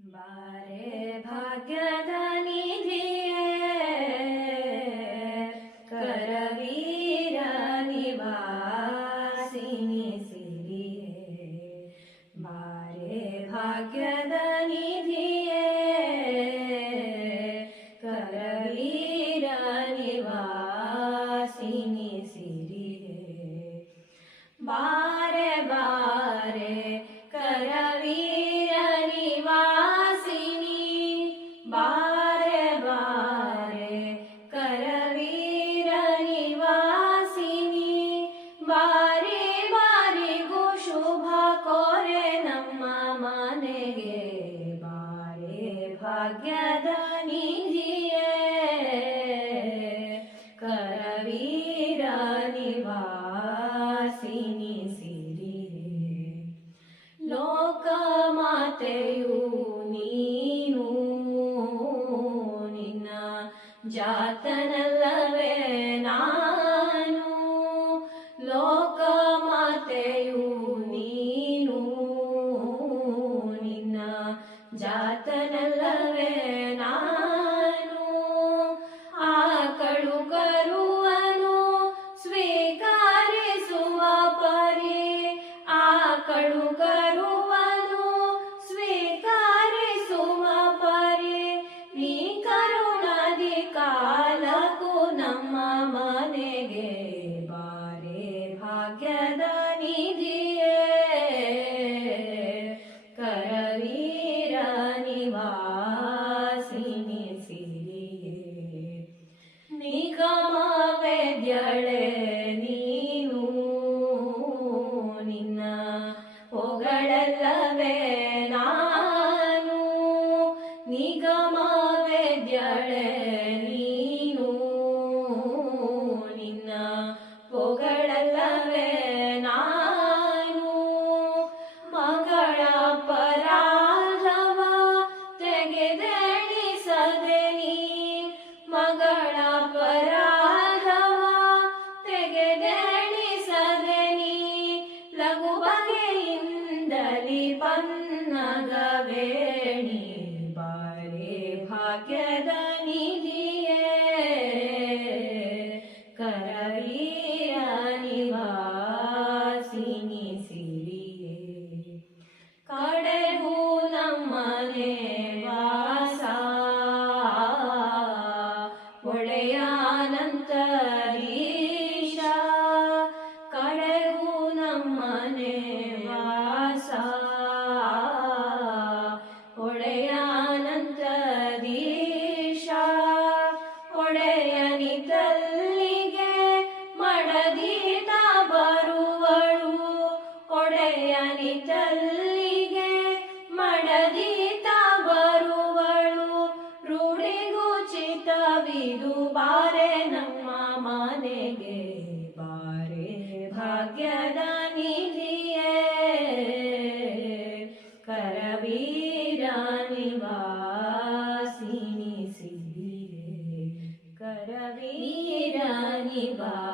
ಬಾರೆ ಭಾಗ್ಯದ ನಿಧಿಯೇ ಕರವೀರ ನಿವಾಸಿನಿ ಸಿರಿಯೇ ಬಾರೆ ಭಾಗ್ಯದ ನಿಧಿಯೇ ಭಾಗ್ಯದ ನಿಧಿಯೇ ಕರವೀರ ನಿವಾಸಿನಿ ಸಿರಿಯೇ. ಲೋಕ ಮಾತೆಯು ನೀನು ನಿನ್ನ ಜಾತನಲ್ಲವೇ ಜಾತನಲ್ಲವೇ ನಾನು ಗೆಳೆಯ again. वीराणि वा